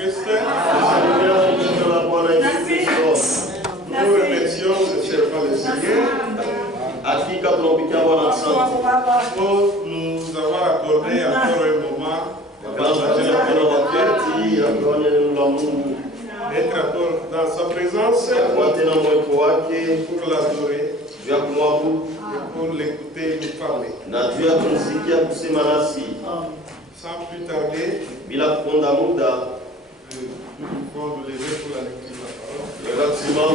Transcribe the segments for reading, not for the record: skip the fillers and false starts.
Jésus-Christ. Nous remercions ce servant du Seigneur pour nous avoir accordé encore un moment d'être encore dans sa présence pour l'adorer et pour l'écouter et nous parler. Sans plus tarder, nous pouvons nous lever pour la lecture de la parole.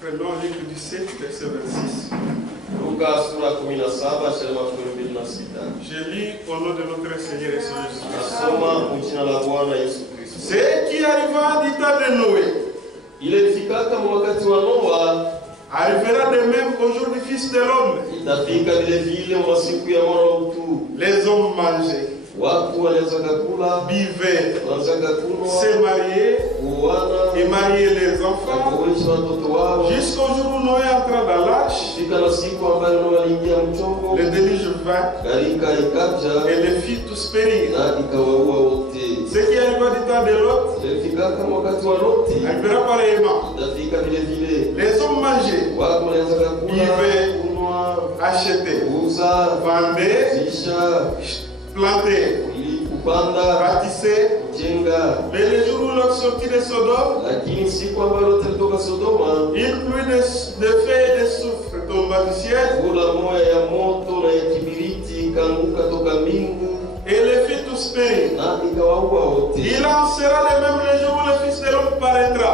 Prenons Luc 17, verset 26. Je lis au nom de notre Seigneur et Sauveur Jésus-Christ. Ce qui arriva du temps de Noé arrivera de même au jour du Fils de l'homme. Les hommes mangeaient, buvaient, se mariaient et mariaient les enfants jusqu'au jour où Noé entra dans l'arche. Le déluge vint et les fit tous périr. Ce qui arriva du temps de Lot arrivera pareillement. Les hommes mangeaient, buvaient, achetaient, vendaient, plantaient, bâtissaient. Mais le jour où Lot sortit de Sodome, il plut de feu et de soufre tomba du ciel et les fit tous périr. Il en sera de même le jour où le Fils de l'homme paraîtra.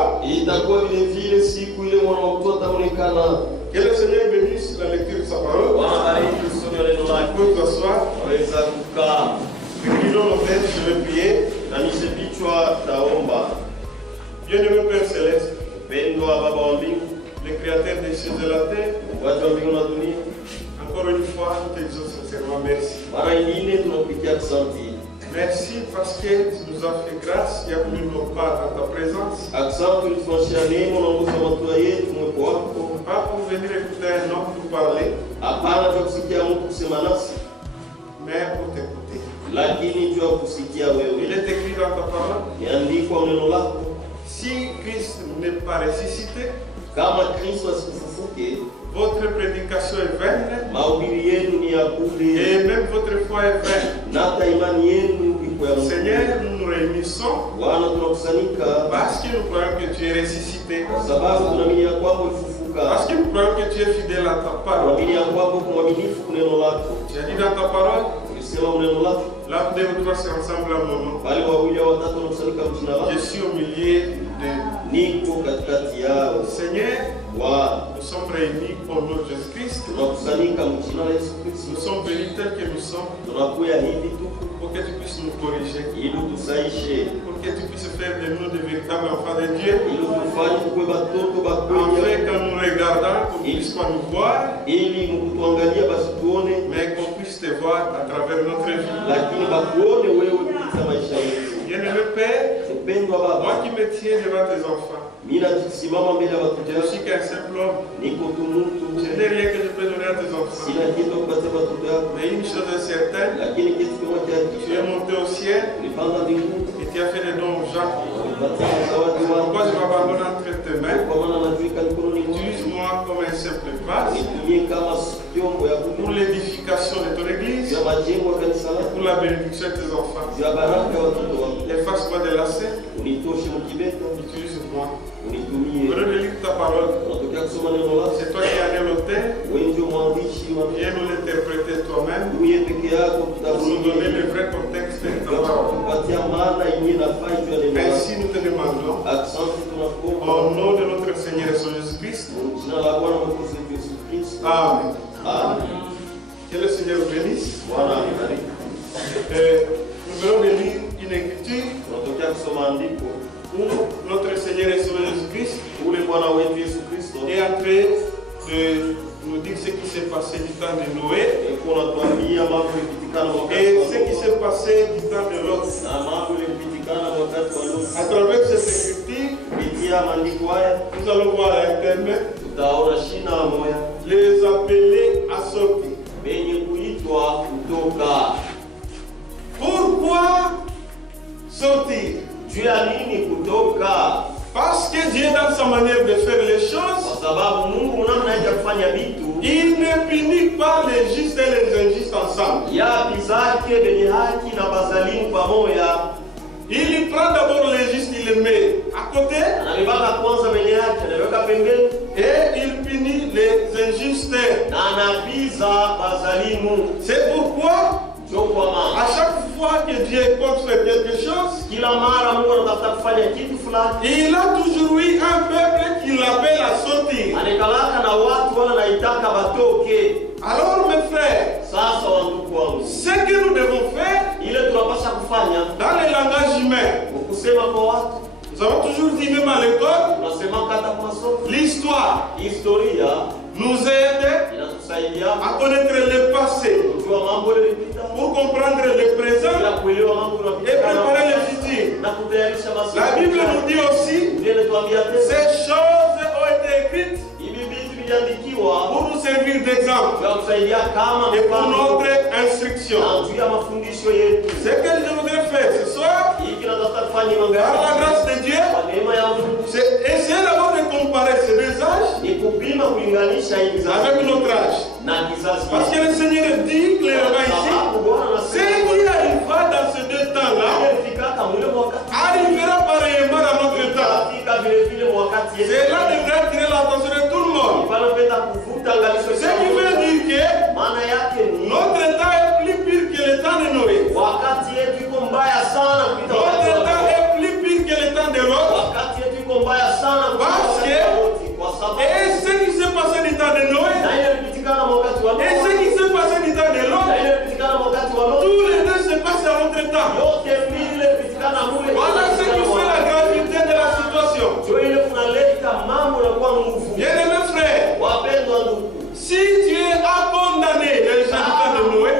Que le Seigneur bénisse la lecture de sa parole. Pour vous asseoir. Prions nos têtes, je vais prier. Bien-aimé Père Céleste, le Créateur des cieux et de la terre, encore une fois, nous te disons sincèrement merci. Merci parce que tu nous as fait grâce et as pris nos pas dans ta présence. Pas pour venir écouter un homme nous parler, mais pour t'écouter. Il est écrit dans ta parole, si Christ n'est pas ressuscité, votre prédication est vaine et même votre foi est vaine. Seigneur, nous nous réunissons parce que nous croyons que tu es ressuscité, parce que nous croyons que tu es fidèle à ta parole. Tu as dit dans ta parole, là où deux ou trois c'est ensemble à mon nom. Je suis au milieu de Seigneur, nous sommes réunis au nom de Jésus-Christ. Nous sommes venus tels que nous sommes pour que tu puisses nous corriger, pour que tu puisses faire de nous de véritables enfants de Dieu, afin quand nous regardons, qu'on ne puisse pas nous voir, mais qu'on puisse te voir à travers notre vie. Bien-aimé Père, moi qui me tiens devant tes enfants, je suis qu'un simple homme. Je n'ai rien que je peux donner à tes enfants. Mais une chose est certaine, tu es monté au ciel et tu as fait des dons aux gens. Pourquoi je m'abandonne entre tes mains? Utilise-moi comme un simple vase pour l'édification de ton église, pour la bénédiction de tes enfants. Efface-moi de la scène, utilise-moi. Pour lire ta parole, c'est toi qui as l'auteur. Viens nous l'interpréter toi-même pour nous donner le vrai contexte de ta parole. Ainsi nous te demandons, au nom de notre Seigneur et Sauveur Jésus-Christ. Amen. Que le Seigneur vous bénisse. Nous venons de lire une écriture où notre Seigneur et Sauveur Jésus-Christ est en train de nous dire ce qui s'est passé du temps de Noé et ce qui s'est passé du temps de Lot. À travers cette écriture, nous allons voir un thème, les appeler à sortir. sortir. Parce que Dieu, dans sa manière de faire les choses, il ne punit pas les justes et les injustes ensemble. Il prend d'abord les justes, il les met à côté, et il punit les injustes. C'est pourquoi à chaque fois que Dieu compte faire quelque chose, il a toujours eu un peuple qu'il appelle à sortir. Alors mes frères, ce que nous devons faire dans le langage humain, nous avons toujours dit même à l'école, l'histoire nous aide à connaître le passé pour comprendre le présent et préparer le futur. La Bible nous dit aussi, ces choses ont été écrites pour nous servir d'exemple et pour notre instruction. Ce que je voudrais faire ce soir, par la grâce de Dieu, c'est essayer d'abord de comparer ces deux âges avec notre âge. Parce que le Seigneur dit clairement ici, ce qui arrivera dans ces deux temps-là arrivera pareillement dans notre temps. Cela devrait attirer l'attention de tout le monde. Ce qui veut dire que notre temps est plus pire que le temps de Noé. Notre temps est plus pire que le temps de Lot. Parce que, et ce qui s'est passé du temps de Noé, et ce qui s'est passé du temps de Lot, tous les deux se passent à notre temps. Voilà ce qui fait la gravité de la situation. Bien-aimés frères, si Dieu a condamné les gens de Noé,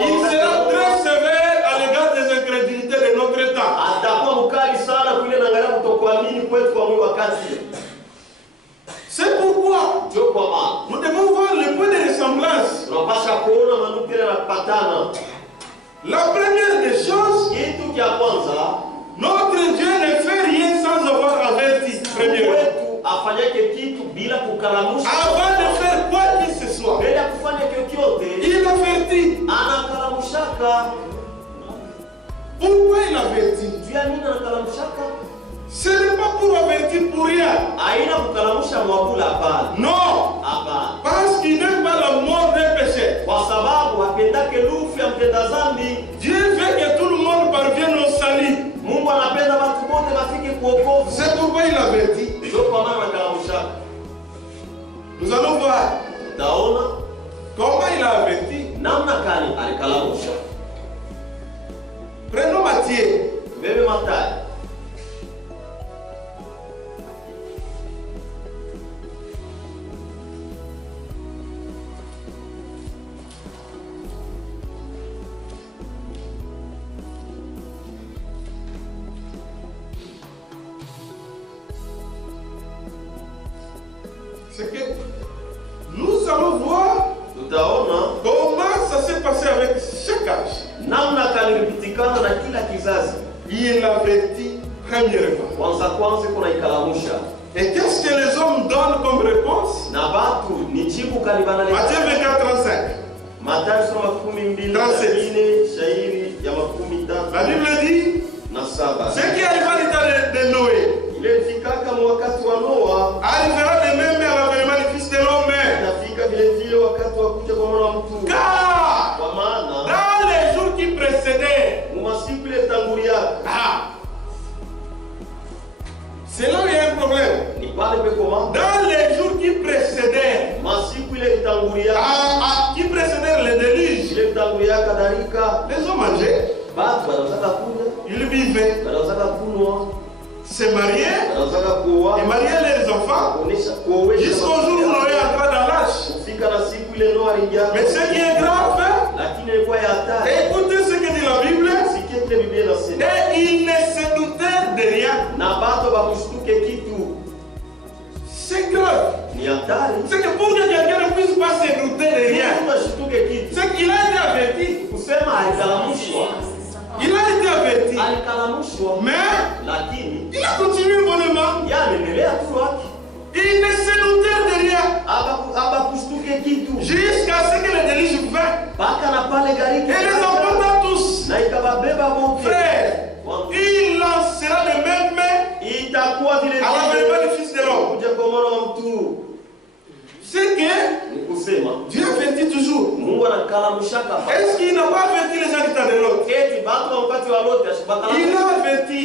il sera très sévère à l'égard des incrédulités de notre temps. C'est pourquoi nous devons voir le point de ressemblance. La première des choses, notre Dieu ne fait rien sans avoir averti. Avant de faire quoi que ce soit, il avertit. Pourquoi il avertit? Ce n'est pas pour avertir pour rien. Non. Parce qu'il n'aime pas la mort des péchés. Dieu veut que tout le monde parvienne au salut. C'est pourquoi il avertit. Nous allons voir comment il a averti. Prenons Matthieu. C'est que nous allons voir comment ça s'est passé avec chaque âge. Il avertit premièrement. Et qu'est-ce que les hommes donnent comme réponse? Matthieu 24, 35. La Bible dit, ce qui arriva du temps de Noé arrivera de même à l'avènement du Fils de l'homme. Car dans les jours qui précédaient, c'est là où il y a un problème. Dans les jours qui précédaient, qui précédaient le déluge, les hommes mangeaient, ils vivaient, se mariaient, et mariaient les enfants, jusqu'au jour où Noé entra dans l'âge. Mais ce qui est grave, écoutez ce que dit la Bible, et il ne se doutait de rien. C'est grave. C'est que pour que quelqu'un ne puisse pas se douter de rien, c'est qu'il a été averti. Il a été averti. Mais il a continué bonnement. Il ne se doutait de rien. Jusqu'à ce que le déluge vint. Et les emporta tous. Frère, il lancera de même main à l'avènement du Fils de l'homme. C'est que Dieu avertit toujours. Est-ce qu'il n'a pas averti les gens du temps de l'autre? Il a averti.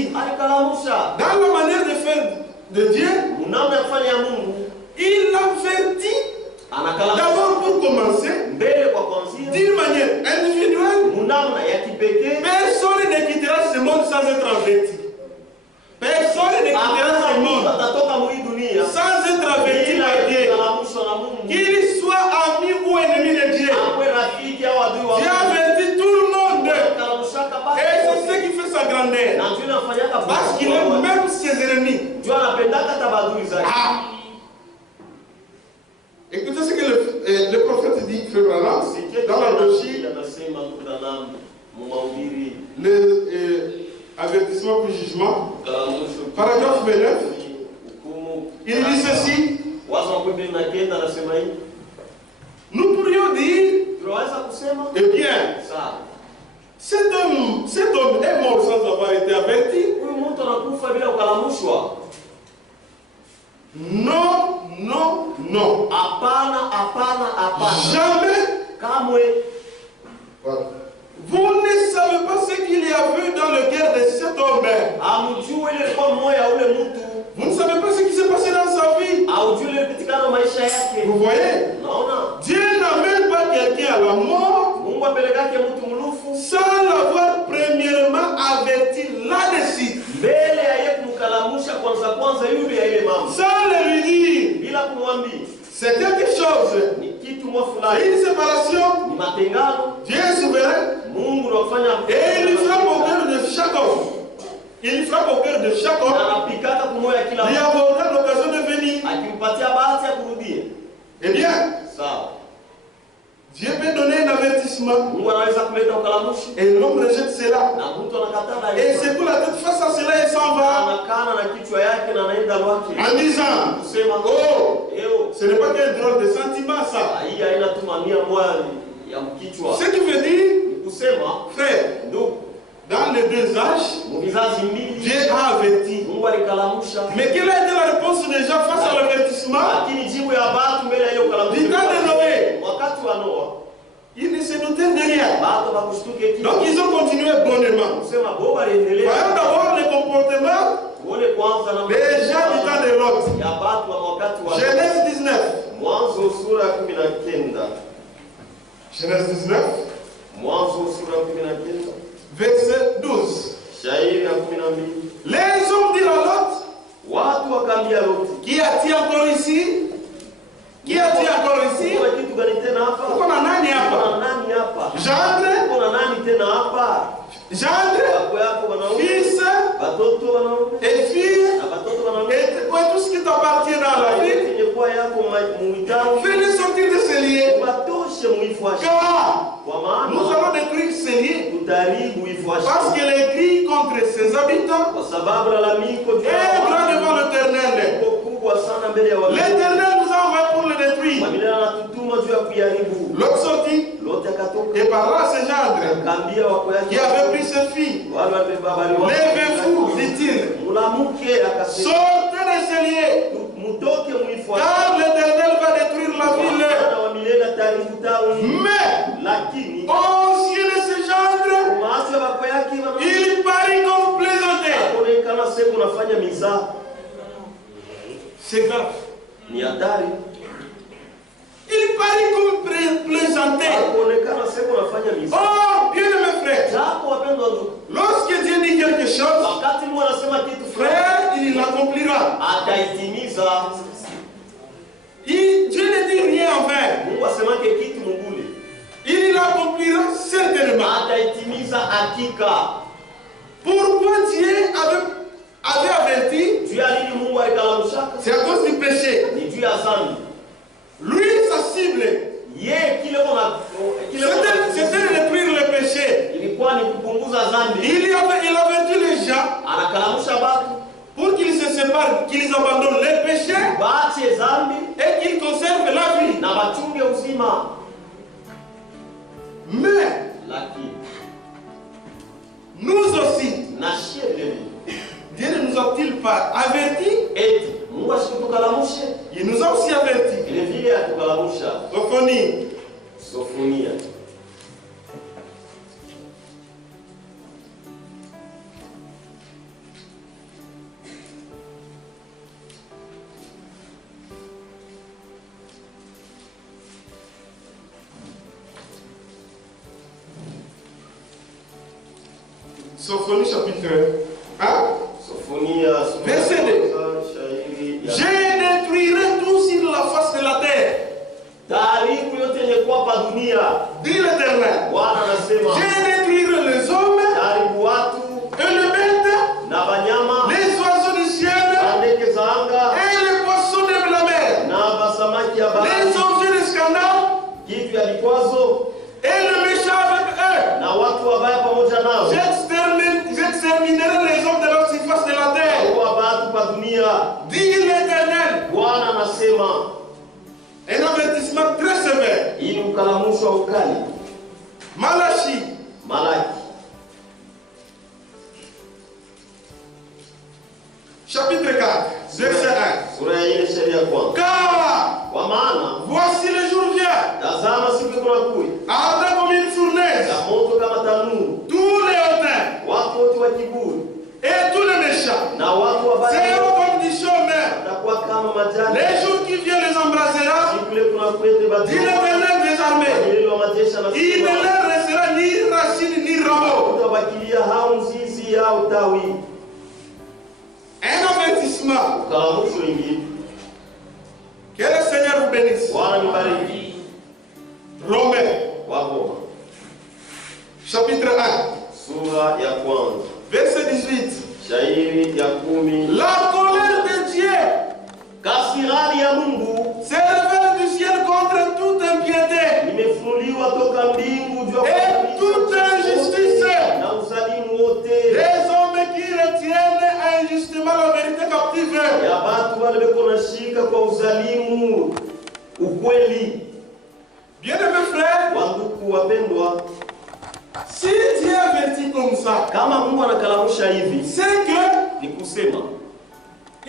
Dans la manière de faire de Dieu, il avertit d'abord pour commencer d'une manière individuelle. Personne ne quittera ce monde sans être averti. Personne ne quittera ce monde sans être averti par Dieu. Qu'il soit ami ou ennemi de Dieu. Dieu avertit tout le monde. Et c'est ce qui fait sa grandeur. Parce qu'il aime même ses ennemis. Écoutez ce que le prophète dit, frère Branham, dans la logique, avertissement pour jugement, paragraphe 29, il dit ceci. Nous pourrions dire, eh bien, cet homme est mort sans avoir été averti. Non, non, non. Jamais. Voilà. Vous ne savez pas ce qu'il y a vu dans le cœur de cet homme. Vous ne savez pas ce qui s'est passé dans sa vie. Vous voyez? Dieu n'amène pas quelqu'un à la mort sans l'avoir premièrement averti là-dessus. Sans lui dire c'est quelque chose. Une séparation. Dieu est souverain. Et il frappe au cœur de chaque homme. Il frappe au cœur de chaque homme. Il aura l'occasion de venir. Eh bien, Dieu peut donner un avertissement. Et l'homme rejette cela. Et c'est pour la tête face à cela, il s'en va. En disant, oh, ce n'est pas qu'un drôle de sentiment ça. Ce qui veut dire, frère, dans les deux âges, Dieu a averti. Mais quelle a été la réponse des gens face à l'avertissement? Du temps de Noé, ils ne se doutaient de rien. Donc ils ont continué bonnement. Voyons d'abord le comportement des gens du temps de l'autre. Genèse 19. Genèse 19. Verset 12. Les hommes dirent à Lot, qui a-t-il encore ici? Qui a-t-il encore ici? Pourquoi on a nani hapa? Gendre, fils et fille, et tout ce qui t'appartient dans la vie, fais-les sortir de ces liens. Car nous allons détruire ces liens. Parce qu'il est écrit contre ses habitants est grand devant l'Éternel. L'Éternel nous a envoyé pour le détruire. L'autre sortit et parla à ses gendres qui avaient pris ses filles. Levez-vous, dit-il. Sortez de ces lieux. Car l'Éternel va détruire la ville. Mais aux yeux de ces gendres, il parie comme plaisanter. C'est grave. Il parie comme plaisanter. Oh, bien mes frères, lorsque Dieu dit quelque chose, frère, il l'accomplira. Dieu ne dit rien en vain. Il l'accomplira certainement. Pourquoi Dieu avait averti? C'est à cause du péché. Lui, sa cible, c'était de détruire le péché. Il avait waache dhambi et qu'ils conservent la vie. Na wachunge uzima. Mais lakini nous aussi, Dieu ne nous a-t-il pas avertis? Il nous a aussi avertis. Sophonie. Sophonie chapitre 1. Sophonie, verset 2. Je détruirai tout sur la face de la terre. Dit l'Éternel. Je détruirai les hommes et les bêtes, les oiseaux du ciel et les poissons de la mer, les objets de scandale et le méchant avec eux. J'exterminerai les hommes de la surface de la terre. Dit l'Éternel. Un avertissement très sévère. Malachie. Chapitre 4, verset 1. Car voici le jour vient, ardent comme une fournaise, tous les hautains et tous les méchants seront comme du chômeur. Les jours qui viennent les embrasera, dit l'Éternel des armées. Il ne leur restera ni racine ni rameau. Un avertissement. Que le Seigneur vous bénisse. Romains. Chapitre 1. Verset 18. La colère de Dieu s'est révélée du ciel contre toute impiété et toute injustice des hommes qui retiennent injustement la vérité captive. Bien-aimés frères, si Dieu avertit comme ça, c'est que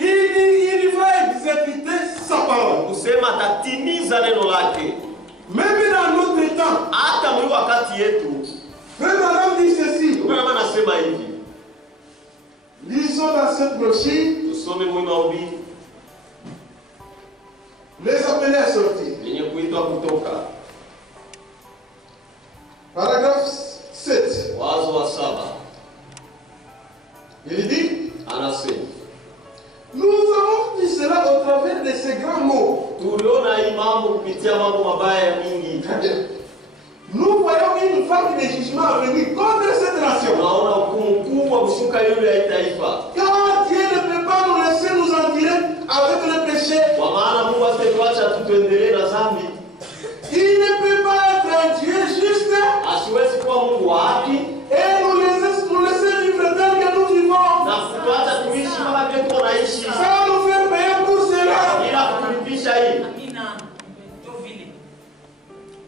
il va exécuter sa parole. Même dans notre temps, Frère Madame dit ceci. Lisons dans cette brochure. Les appeler à sortir. Paragraphe 7. Il dit, nous avons dit cela au travers de ces grands mots. Nous voyons une vague de jugement à venir contre cette nation. Car Dieu ne peut pas nous laisser nous en tirer avec le péché. Il ne peut pas être un Dieu juste et nous laisser vivre tel que nous vivons. Ça nous fait payer pour cela.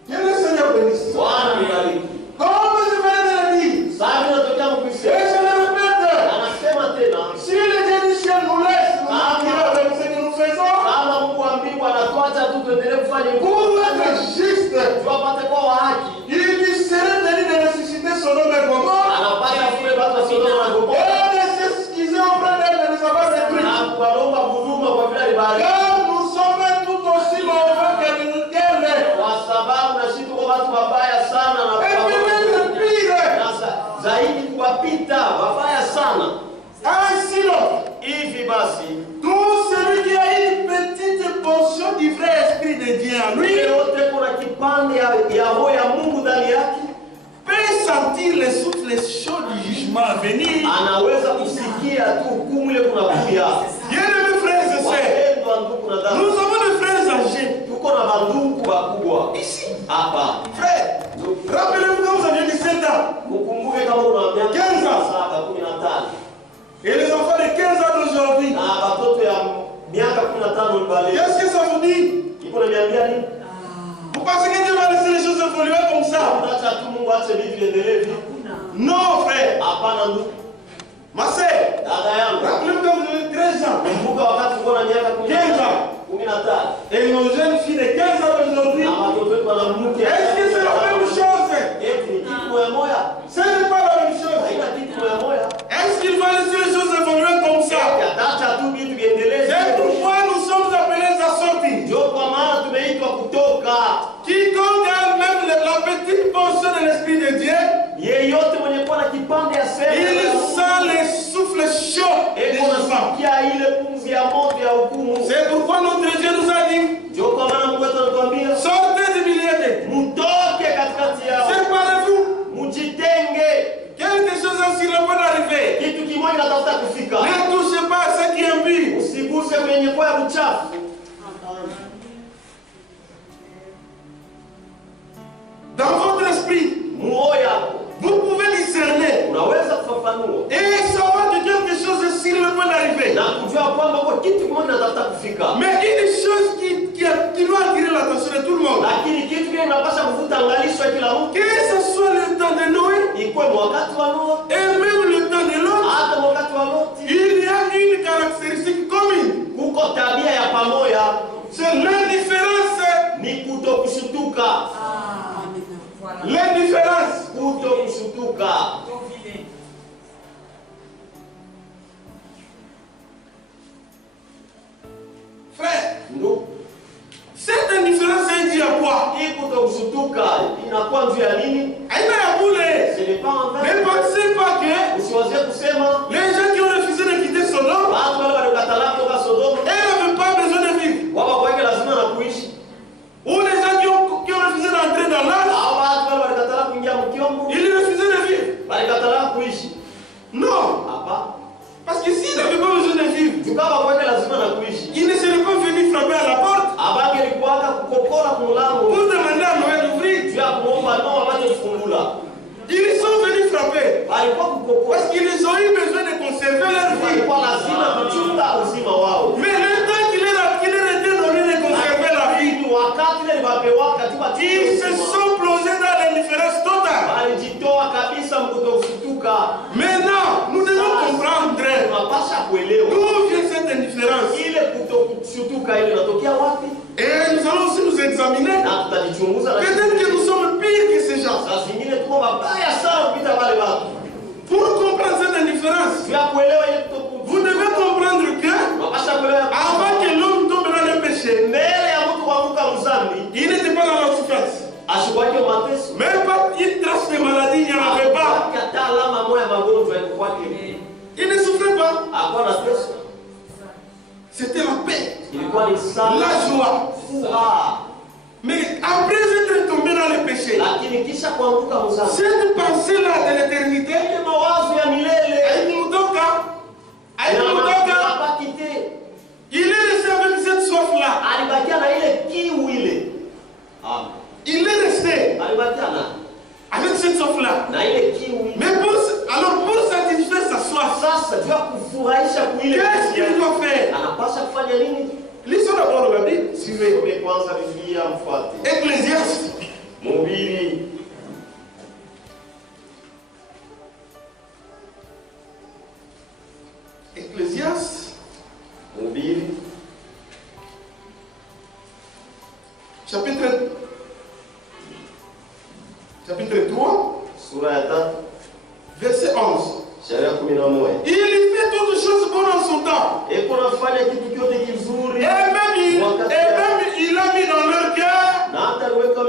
Que le Seigneur bénisse. Comme je viens de le dire, et je le répète, si le Dieu du ciel nous laisse nous acquérir avec ce que nous faisons, pour être juste, il serait tenu de ressusciter Sodome et Gomorrhe et de s'excuser auprès d'elle de nous avoir détruits. Car nous sommes tout aussi mauvais qu'elle est. Et peut-être pire. Ainsi donc, tout celui qui a une petite portion du vrai esprit de Dieu en lui peut sentir les souffles chauds du jugement à venir. Bien-aimés frères et sœurs, nous avons des frères âgés. Ici. Frère, rappelez-vous quand vous aviez 17 ans, 15 ans. Et les enfants de 15 ans d'aujourd'hui, qu'est-ce tuache vitu viendelee vipi? Non, frère. Hapana ndugu. Ma sœur, Dada yangu, rappelez-vous quand vous avez 13 ans. kumbuka wakati uko na miaka 15 15. Et nos jeunes filles de 15 ans aujourd'hui, Na watoto wetu wanamke. est-ce que c'est la même chose? Eti ni kitu ya moya. Ce n'est pas la même chose. Haina kitu ya moya. Est-ce qu'il va laisser les choses évoluer comme ça? Yatacha tu vitu viendelee. C'est pourquoi nous sommes appelés à sortir. Ndio kwa maana tumeitwa kutoka. Quiconque a même la petite portion de l'Esprit de Dieu, Yeyote mwenye kuwa na kipande ya sema. il sent les souffles chauds des Eko enfants. nasikia ile pumzi ya moto ya hukumu. C'est pourquoi notre Dieu nous a dit, Ndio kwa maana Mungu wetu anatuambia sortez du milieu d'eux. mutoke katikati yao. Séparez-vous. Mujitenge. Quelque chose ainsi ne peut arriver. Kitu kimoja kinatafuta kufika. Ne touchez pas à ce qui est impur. Usiguse kwenye kwa ya uchafu. Dans votre esprit, Moyo yako vous pouvez discerner unaweza kufafanua et savoir que quelque chose ainsi ne peut arriver. na kujua kwamba kwa kitu kimoja kinatafuta kufika. Mais une chose qui doit attirer l'attention de tout le monde, Lakini kitu kile kinapaswa kuvuta angalisho ya kila mtu. que ce soit le temps de Noé Ikuwe wakati wa Noa et même le temps de l'autre, hata wakati wa Loti. il y a une caractéristique commune. Kuko tabia ya pamoja C'est l'indifférence. ni kutokushutuka. L'indifférence. Kutokushutuka. Frère, Ndugu, cette indifférence est due à quoi? hii kutokushutuka inakuwa njia ya nini? Aïna ya boule. Ce n'est pas en Ne vain. pensez pas que Usiwazie kusema les gens qui ont refusé de quitter Sodome, watu wale walikataa kutoka Sodoma elles n'avaient pas besoin de vivre. wao kwake lazima na kuishi. Ou les gens qui ont refusé d'entrer dans l'âge, Hao watu wale walikataa kuingia mkiombo, ils refusaient de vivre. walikataa kuishi. Non. Hapa Parce que s'ils n'avaient pas besoin de vivre, tukaba kwake lazima na kuishi. ils ne seraient pas venus frapper à la porte Abake alikuwa kukokora mlango pour demander à Noël d'ouvrir. juu ya kuomba Noa apate kufungula. Ils sont venus frapper Alikuwa kukokora parce qu'ils ont eu besoin de conserver leur vie. walikuwa lazima kuchunga uzima wao. Mais le temps qu'il leur était donné de conserver la vie, Lakini wakati ile liwapewa katika ils se sont plongés dans l'indifférence totale. walijitoa kabisa mkutokushtuka. Maintenant, nous devons comprendre Tunapasha kuelewa d'où vient cette indifférence. ile kutokushutuka ile inatokea wapi, Et nous allons aussi nous examiner. na tutajichunguza na Peut-être que nous sommes pires que ces gens. saa zingine tuko mabaya sana kupita wale watu. Pour comprendre cette indifférence, Vya kuelewa ile kutokushutuka, vous devez comprendre que tunapasha kuelewa avant que l'homme tombe dans le péché, mbele ya mtu kuanguka mzambi il n'était pas dans la souffrance. ashukwake mateso. Même pas une trace de maladie, il n'y en avait pas. Hata alama moja ya magonjwa yako kwake. Il ne souffrait pas. Hakuwa na teso. C'était la paix, Ilikuwa ni sana la joie. furaha. Mais après être tombé dans le péché, Lakini kisha kuanguka mzambi, cette pensée-là de l'éternité, ile mawazo ya milele haikutoka. Hakite. Il est resté avec cette soif-là. Alibakia na ile kiu ile. Amen. Il est resté Alibakia avec cette soif-là. na ile kiu ile. Mais pour satisfaire sa soif, Sasa jua kufurahisha kuile. qu'est-ce qu'il doit faire? Anapasha kufanya nini? Lisons d'abord la Bible. Suivez. Tume kwanza Biblia mfuate. Ecclésiaste. Mhubiri. Ecclésiaste. Mhubiri. Chapitre 3. Sura ya 3. Verset 11. Sharia 11. Il fait toutes choses bonnes en son temps. Eko nafanya kitu kyote kizuri. Et même il a mis dans leur cœur Na hata aliweka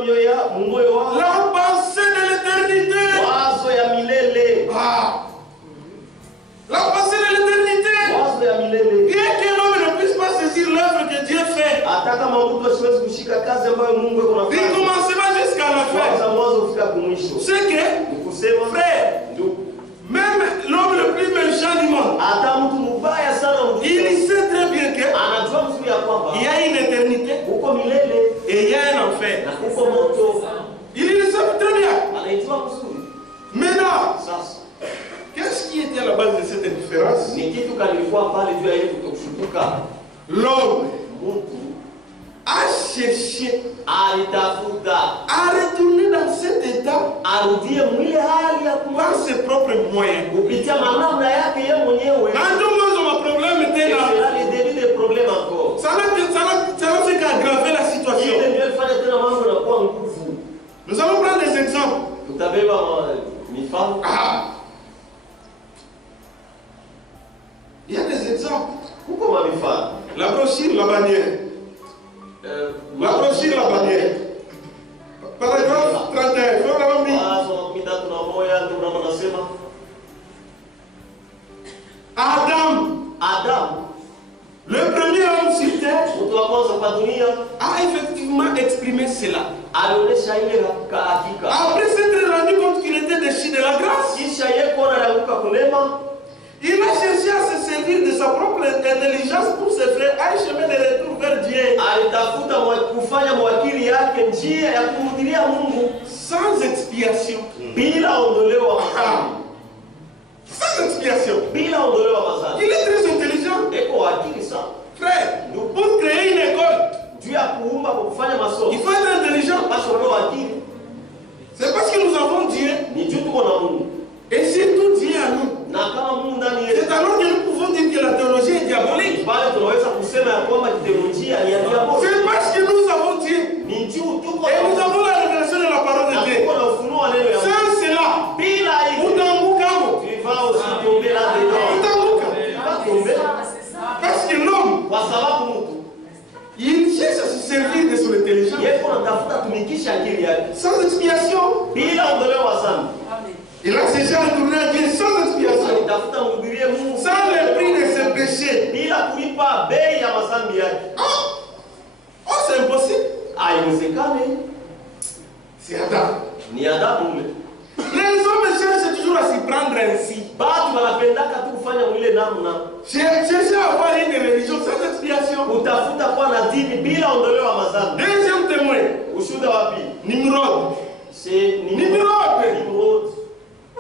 moyo wao la pensée de l'éternité. wazo ya milele. Ah. La pensée de l'éternité. Wazo ya milele. Bien que l'homme ne puisse pas saisir l'œuvre que Dieu fait, Hata kama mtu asiwezi kushika kazi ambayo Mungu yuko du anafanya. commencement jusqu'à la fin, Kwanza mwanzo kufika kumwisho. c'est que Ni kusema frère, ndugu, même l'homme le plus méchant du monde, hata mtu mbaya sana il sait très bien qu'il anajua mzuri ya kwamba y a une éternité huko milele et il y a un enfer. na huko moto. Il le sait très bien. Anaijua mzuri. Maintenant, Sasa qu'est-ce qui était à la base de cette indifférence? ni kitu kalikuwa pale juu ya ile kutokushutuka. L'homme, Mtu a cherché à retourner dans cet état par ses propres moyens. Quand tout le monde a un problème, ça n'a fait qu'aggraver la situation. Nous allons prendre des exemples. Il y a des exemples. La brochure, la bannière. La brochure, la bannière. Paragraphe 31. Adam, le premier homme sur terre, a effectivement exprimé cela. Après s'être rendu compte qu'il était déchu de la grâce, il a cherché à se servir de sa propre intelligence pour se faire un chemin de retour vers Dieu. Sans expiation. Sans expiation. Il est très intelligent. Frère, pour créer une école, il faut être intelligent. C'est parce que nous avons Dieu. Et surtout Dieu à nous. C'est alors que nous pouvons dire que la théologie est diabolique. C'est parce que nous avons Dieu. Et nous avons la révélation de la parole de Dieu. Sans cela, parce que l'homme, il cherche à se servir de son intelligence. Sans expiation. Il a déjà retourné à Dieu sans expiation. Sans le prix de ses péchés. Oh, c'est impossible. C'est Adam. Les hommes cherchent toujours à s'y prendre ainsi. Chercher à avoir une religion sans expiation. Deuxième témoin. Nimrod.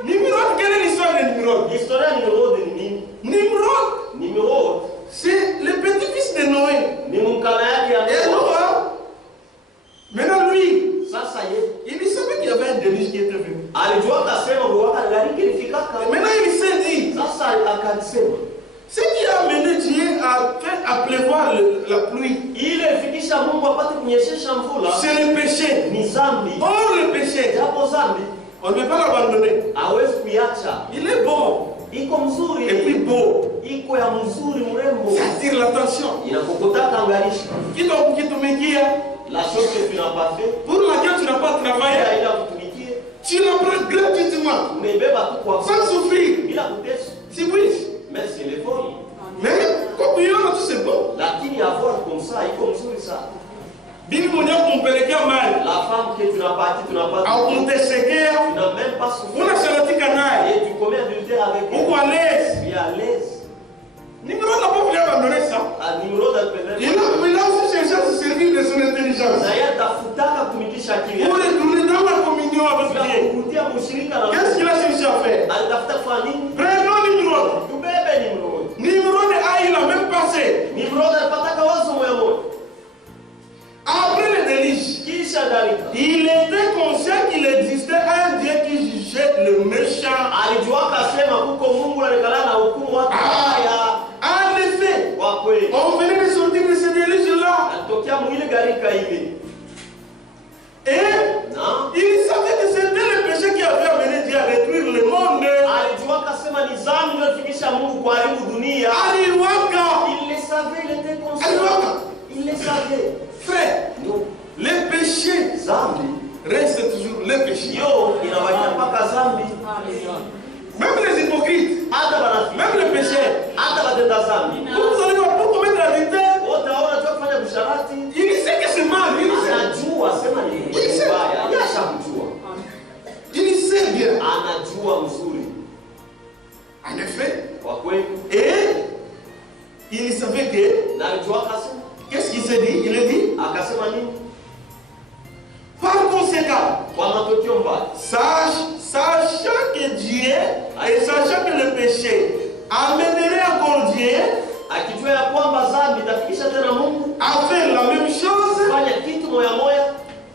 Nimrod, quelle est l'histoire de Nimrod, c'est le petit-fils de Noé. Et Noé, maintenant lui, il savait qu'il y avait un déluge qui était venu. Maintenant il s'est dit, ce qui a amené Dieu à pleuvoir la pluie, c'est le péché. Or le péché, on ne peut pas l'abandonner. Il est beau. Et puis beau. Ça attire l'attention. La chose que tu n'as pas fait, pour laquelle tu n'as pas travaillé, tu l'apprends gratuitement. Sans souffrir. Si oui. Mais c'est le fond. Mais comme il y a tout c'est bon. La femme que tu n'as pas dit, tu n'as pas dit. Tu n'as même pas souffert. Et tu commets adultère avec elle. Tu es à l'aise. Nimrod n'a pas voulu abandonner ça. Il a aussi cherché à se servir de son intelligence. Pour retourner dans la communion avec Dieu. Qu'est-ce qu'il a cherché à faire? Prenons Nimrod. Nimrod a eu la même passé. Après le déluge, il était conscient qu'il existait un Dieu qui jugeait le méchant. En effet, on venait de sortir de ce déluge-là. Et il savait que c'était le péché qui avait amené Dieu à détruire le monde. Aliwaka. Il le savait. Frère, les péchés restent toujours les péchés. Même les hypocrites, même les péchés. Vous allez voir, pour commettre la vérité, il sait que c'est mal. Il sait bien. En effet. Et il savait que. Qu'est-ce qu'il s'est dit? Il a dit. Par conséquent, sachant que Dieu et sachant que le péché amènerait encore Dieu à faire la même chose, moya moya.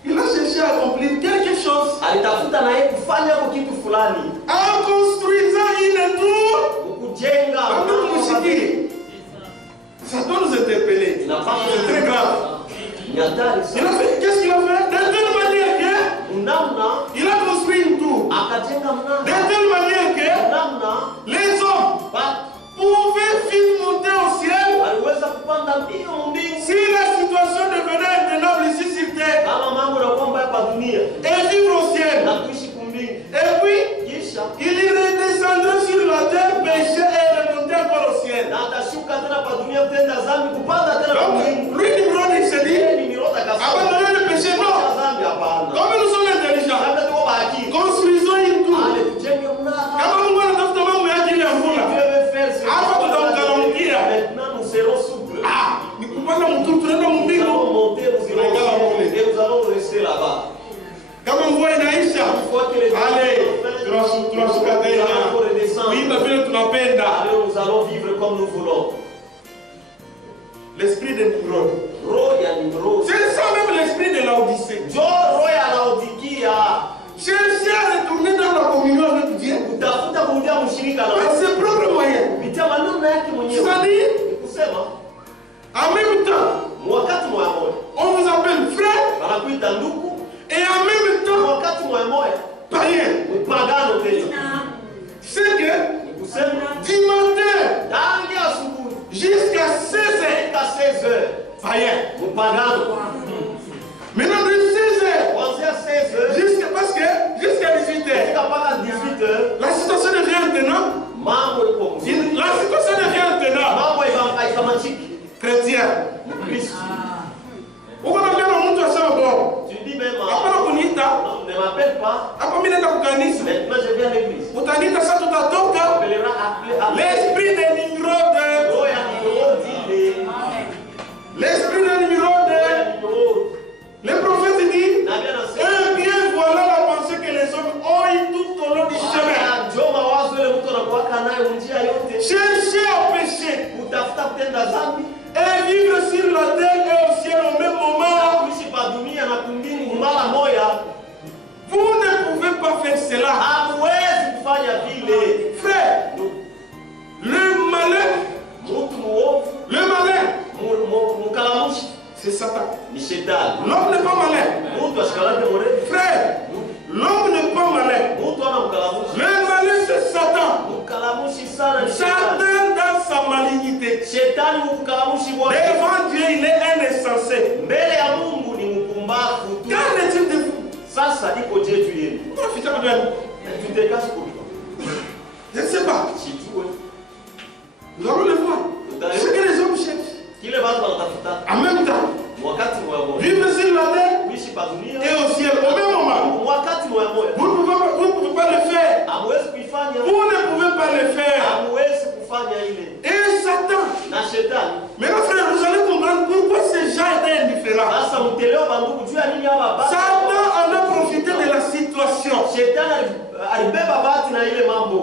Il a cherché à accomplir quelque chose. Alitafuta na yeye kufanya kitu fulani. En construisant une tour. Kujenga. Ça doit nous interpeller. C'est très grave. Il a fait, qu'est-ce qu'il a fait? De telle manière que il a construit une tour. De telle manière que les hommes pouvaient vite monter au ciel. Si la situation devenait intenable ici sur terre, et vivre au ciel. Et puis, il redescendrait sur la terre, pécher et remonter encore au ciel. Donc, lui, Nimrod, il s'est dit, abandonnez le péché, non. Comme nous sommes intelligents, construisons une tour. Maintenant, nous serons souples. Nous allons monter, et nous allons rester là-bas. Comme on voit Inaïcha, allez, nous allons vivre comme nous voulons. L'esprit de Nimrod. C'est ça même l'esprit de Laodicée. Chercher à retourner dans la communion avec Dieu. Par ses propres moyens. C'est-à-dire, en même temps, on vous appelle frère. Et en même temps, païen. C'est que du matin jusqu'à 16h, païen. Maintenant de 16h jusqu'à 18h, la situation devient intenable. La situation devient intenable. Chrétien. Pourquoi on appelle mon à bord? Tu dis même, ne m'appelle pas. Maintenant je viens à l'église. L'esprit de Nimrod. L'esprit de Nimrod. Le prophète dit, eh bien voilà la pensée que les hommes ont eu tout au long du chemin. Chercher à pécher et vivre sur la terre et au ciel au même moment. Vous ne pouvez pas faire cela. Frère, le malin, c'est Satan. L'homme n'est pas malin. Frère, l'homme n'est pas malin. Le malin, c'est Satan. Satan dans sa malignité. Devant Dieu, il est un insensé. Qu'en est-il de vous? Je ne sais pas. Nous allons le voir. Ce que les hommes cherchent. En même temps, vivre sur la terre et au ciel au même moment. Vous ne pouvez pas le faire. Vous ne pouvez pas le faire. Et Satan. Mais mon frère, vous allez comprendre pourquoi ces gens étaient indifférents. Satan en a profité de la situation.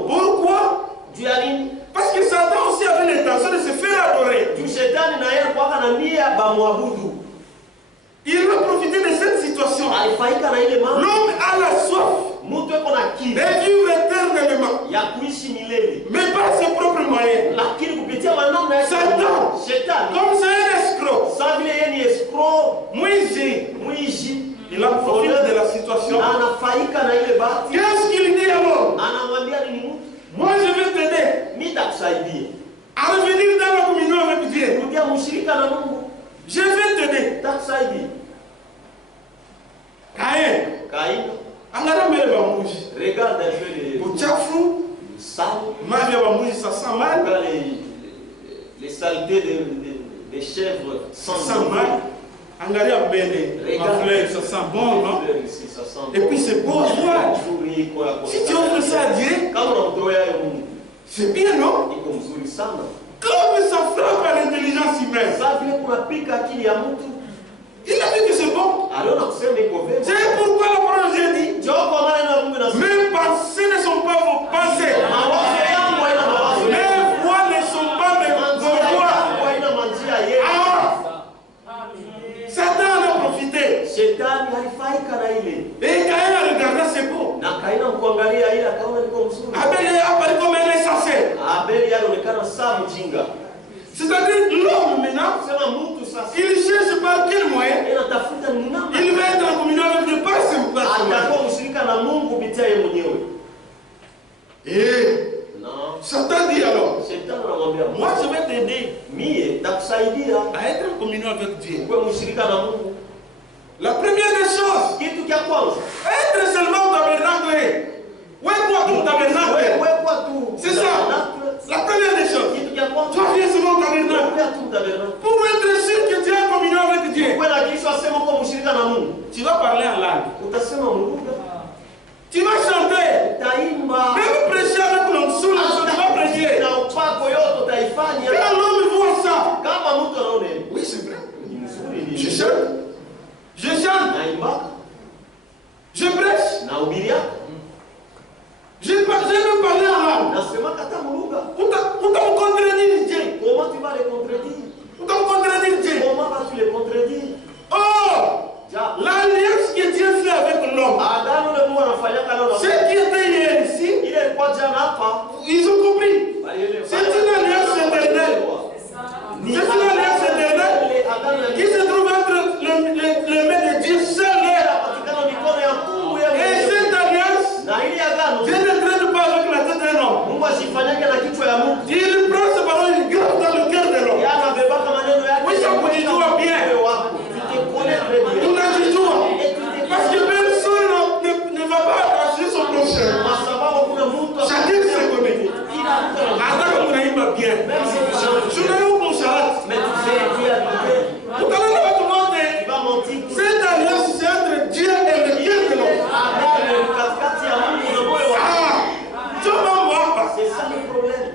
Pourquoi? Parce que Satan aussi avait l'intention de se faire adorer. Il a profité de cette situation. L'homme a la soif de vivre éternellement, mais par ses propres moyens. Satan, comme c'est un escroc, Moïse, il a profité de la situation. Qu'est-ce qu'il dit alors? Moi je vais t'aider à revenir dans la communion avec Dieu. Je vais t'aider. Caïn. Regarde un peu le sale. Ça sent mal. Les saletés des chèvres sans mal. Regarde, ça sent bon, non? Et puis c'est beau à voir. Si tu offres ça à Dieu, c'est bien, non? Comme ça frappe à l'intelligence humaine. Il a dit que c'est bon. C'est pourquoi la parole de Dieu dit, mes pensées ne sont pas vos pensées. Mes voix ne sont pas mes voix. Satan en a profité. Abel apparaît comme un insensé. C'est-à-dire l'homme maintenant, il cherche par quel moyen il va être en communion avec Dieu par ce Et Satan dit alors, moi je vais t'aider à être en communion avec Dieu. La première des choses, être seulement tabernacle. Où est quoi ton tabernacle? C'est ça. La première des choses. Tu viens seulement au tabernacle. Pour être sûr que tu es en communion avec Dieu. Tu vas parler en langue. Tu vas chanter. Même prêcher avec l'onction, tu vas prêcher. Quand l'homme voit ça. Oui, c'est vrai. Je chante. Je chante. Je prêche. Je vais parler en langue. On t'a contredit Dieu. Comment tu vas les contredire? On t'a contredit Dieu. Comment vas-tu les contredire? Oh! L'alliance que Dieu fait avec l'homme. Ceux qui étaient hier ici, ils ont compris. C'est une alliance éternelle. C'est une alliance éternelle qui se trouve entre le maître de Dieu seul. Et cette alliance, Dieu ne traite pas avec la tête d'un homme. Il prend ce ballon, il grave dans le cœur de l'homme. Oui, ça vous dit tout bien. Parce que personne ne va pas attacher son prochain. Chacun se connaît. Attends qu'on aille bien. Je n'ai pas mon charade. Tout à l'heure, on va demander. Cette alliance, c'est entre Dieu et le cœur de l'homme. Tu vas voir pas.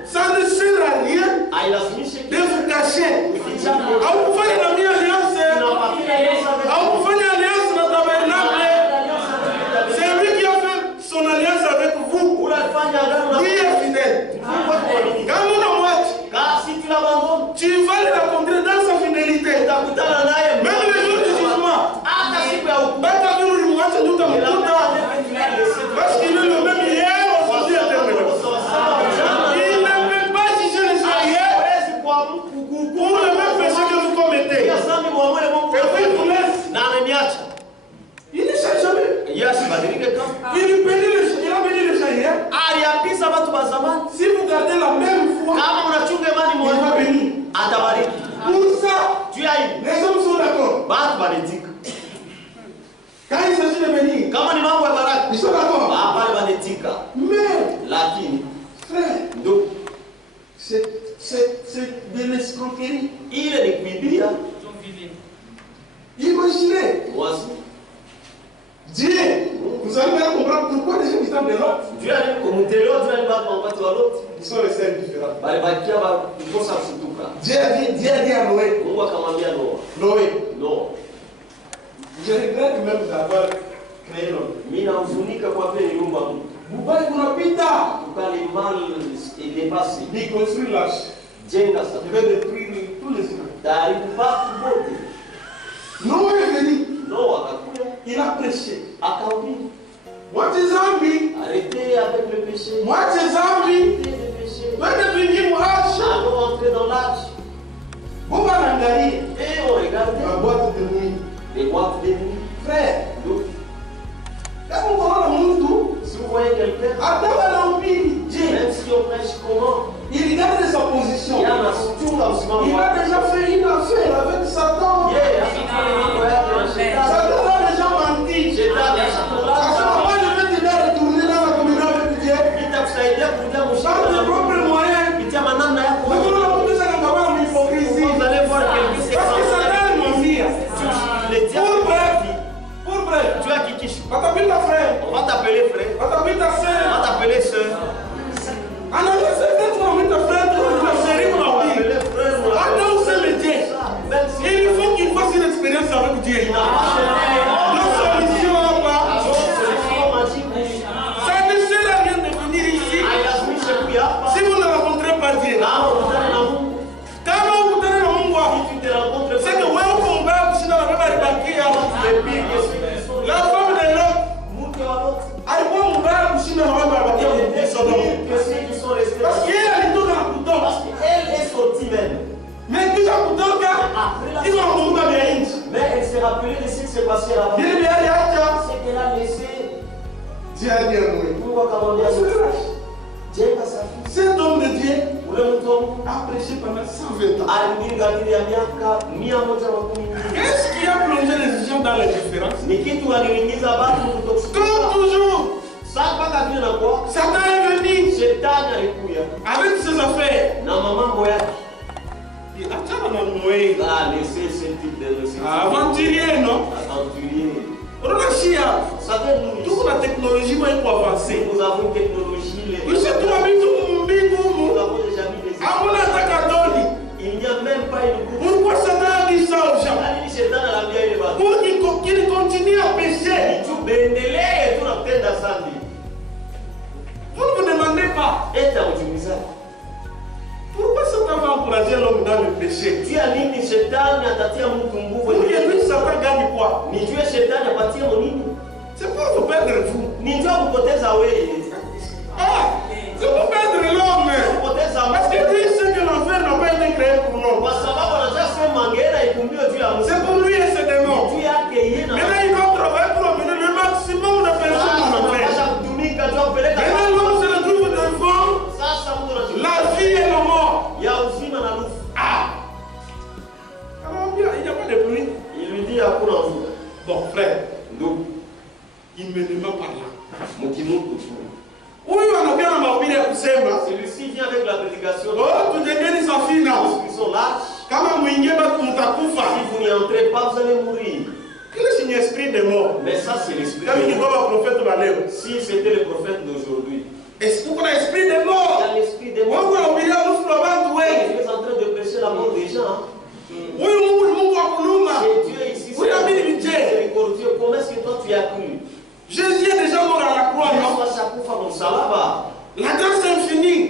Ça ne sert à rien de vous cacher. Vous faites la mienne alliance. Vous faites une alliance dans ta tabernacle. C'est lui qui a fait son alliance avec vous. Lui est fidèle. Quand on a moitié, tu vas le rencontrer dans sa fidélité. Même le jour du jugement. Parce qu'il est le même hier, aujourd'hui, éternellement. Il ne peut pas juger les gens hier pour le même péché que vous commettez. Et puis vous laisse. Il ne change jamais. Il a béni les gens hier. Si vous gardez la même foi, il va bénir. Pour ça, les hommes sont d'accord. Quand il s'agit de bénir, ils sont d'accord. Mais, frère, c'est de l'escroquerie. Imaginez. Dieu, vous allez bien comprendre pourquoi les gens qui sont de l'autre. Ils sont les seuls différents. Dieu a dit à Noé. Noé. Je regrette même d'avoir créé l'homme. Vous pouvez vous rapida. Il construit l'arche. Je vais détruire tous les humains. Noé est venu. Il a prêché. Moi, tes envies. Arrêtez avec le péché. Moi, tes envies. Toi, devenir mon arche. Allons entrer dans l'arche. Vous allez et on regarde la boîte de nuit. Les boîtes de nuit. Frère. Si vous voyez quelqu'un, même si on prêche comment, il regarde sa position. Il a déjà fait une affaire avec Satan. Satan a déjà menti. À ce moment, je vais t'aider à retourner dans la communion avec Dieu. Par tes propres moyens. Vous allez voir quelqu'un. Parce que Satan est mon fils. Pour bref. Tu as qui on va t'appeler ta frère. On va t'appeler frère. On va t'appeler ta soeur. On va t'appeler soeur. Alors, c'est peut-être qu'on va ta frère, ta chérie, mon ami. Attends, c'est le Dieu. Il faut qu'il fasse une expérience avec Dieu. La solution là-bas. Ça ne sert à rien de venir ici si vous ne rencontrez pas Dieu. Quand vous tenez le monde, c'est que ouais, on va vous dans la même la femme de l'autre. Elle va vous a prêché pendant 120 ans. Qu'est-ce qui a plongé les gens dans les différences? Comme toujours, Satan est venu avec ses affaires. Il a aventurier, non? Toute la technologie va être avancée. Nous avons une technologie. Il n'y a même pas une coupe. Pourquoi Satan a dit ça aux gens? Pour qu'ils continuent à pécher. Vous ne vous demandez pas. Pourquoi Satan va encourager l'homme dans le péché? Pour que lui, Satan gagne quoi? C'est pour vous perdre vous. Ah, c'est pour perdre l'homme. Parce que Dieu sait que l'enfer n'a pas été créé pour l'homme. C'est pour lui et ses démons. Maintenant, il va travailler pour amener le maximum de personnes en enfer. Maintenant, l'homme se retrouve devant la vie et la mort. Ah! Alors, il n'y a pas de pluie. Il lui dit à Kourou. Bon, frère, immédiatement par là. Oui, on a bien entendu celui-ci vient avec la prédication. Oh, tu deviens sa fille, non? Ils sont lâches. Si vous n'y entrez pas, vous allez mourir. Quel est l'esprit de mort? Mais ça, c'est l'esprit de mort. Si c'était le prophète d'aujourd'hui. Est-ce qu'on a l'esprit de mort? Il y a l'esprit de mort. Il est en train de prêcher la mort des gens. Oui, c'est Dieu ici. C'est miséricordieux. Comment est-ce que toi tu as cru? Jésus est déjà mort à la croix. La grâce infinie.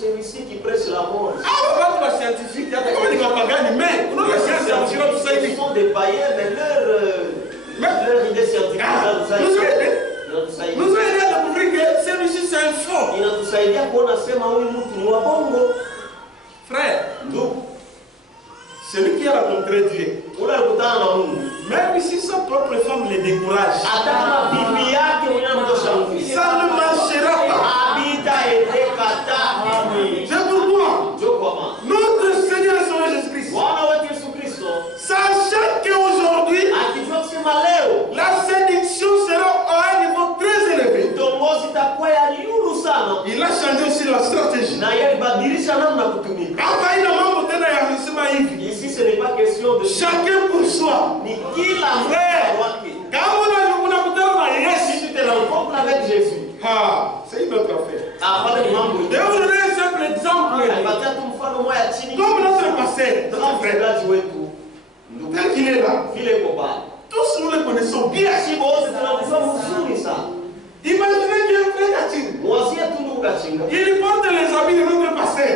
Celui-ci qui prêche la mort. Scientifique. Ils sont des païens, mais leur idée scientifique nous a aidé à découvrir que celui-ci c'est un faux. Frère, celui qui a rencontré Dieu, même si sa propre femme le décourage, ça ne marchera pas. C'est pourquoi notre Seigneur et Sauveur Jésus-Christ, sachant qu'aujourd'hui la séduction sera à un niveau très élevé, il a changé aussi la stratégie. Ici, ce n'est pas question de chacun pour soi. Frère, si tu te rencontres avec Jésus, c'est une autre affaire. Je vais vous donner un simple exemple. Comme notre pasteur, notre frère, tel qu'il est là, tous nous le connaissons bien. Imaginez qu'il y a un frère Kachin. Il porte les habits de notre pasteur.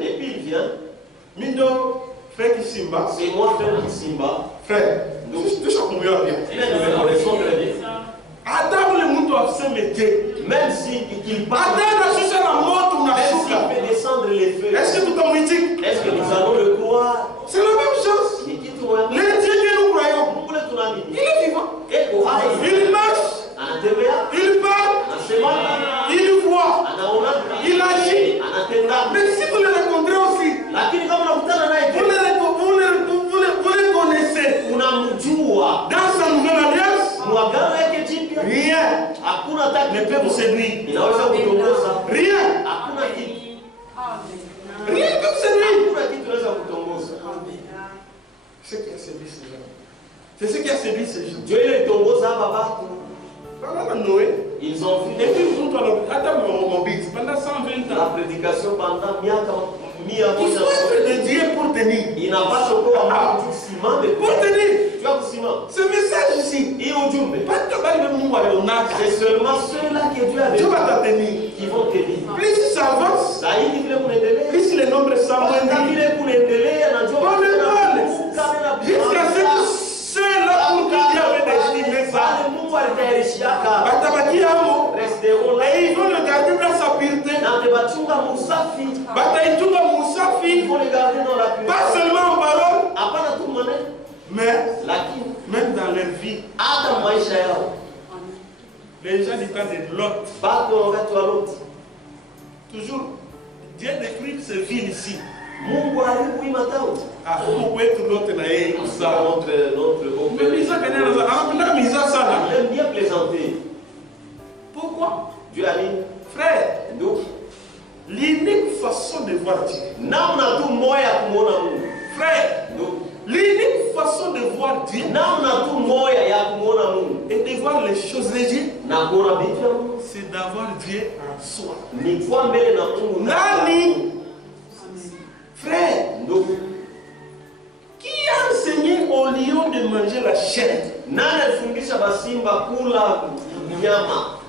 Et puis il vient. Mindo, frère Kisimba. C'est moi, frère Kisimba. Frère, nous sommes bien. Adam le monde doit se mettre. Même s'il parle. Adam a la mort ou la soupe. Même s'il fait descendre les feux. Est-ce que tout est politique? Est-ce que nous allons le croire? C'est la même chose. Les dieux que nous croyons. Il est vivant. Il marche. Il parle. Il voit. Il agit. Mais si vous le rencontrez aussi, vous le connaissez. Dans sa nouvelle alliance, rien ne peut vous séduire. Rien. Rien ne peut vous séduire. C'est ce qui a séduit ces gens. C'est ce qui a séduit ces gens. Dieu est tombé ça, papa. Noé. Ils ont vu. Et puis vous pendant 120 ans. La prédication pendant il faut être dédié pour tenir. Il n'a pas choqué à du ciment, mais pour tenir. Tu as du ciment. Ce message ici. C'est seulement ceux-là que Dieu a Dieu va te tenir. Qui vont tenir. Plus ça avance. Plus le nombre s'amoindrit. Jusqu'à ce que ceux-là pour qui Dieu avait destiné ça. Et ils vont le garder dans sa pureté. Il faut les garder dans la pureté. Pas seulement en parole, Mais lakini même dans leur vie, hata maisha yao les gens du temps de Lot, bado wakati wa Loti, toujours, Dieu décrit ce ville ici. Mungu alikuwa matao. Ah, huko kwetu Lot na yeye iko sawa. Notre Misa kanena anapenda misa sana. il aime bien plaisanter. Pourquoi? Dieu a dit, Frère, donc l'unique façon de voir Dieu. namna tu moya kumuona Mungu. Frère, Donc l'unique façon de voir Dieu namna tu moya ya kumuona Mungu et de voir les choses de Dieu, na kuona vitu vya Mungu c'est d'avoir Dieu en soi. ni kwa mbele na Mungu Nani? Frère, donc qui a enseigné au lion de manger la chair? nani alifundisha basimba kula nyama?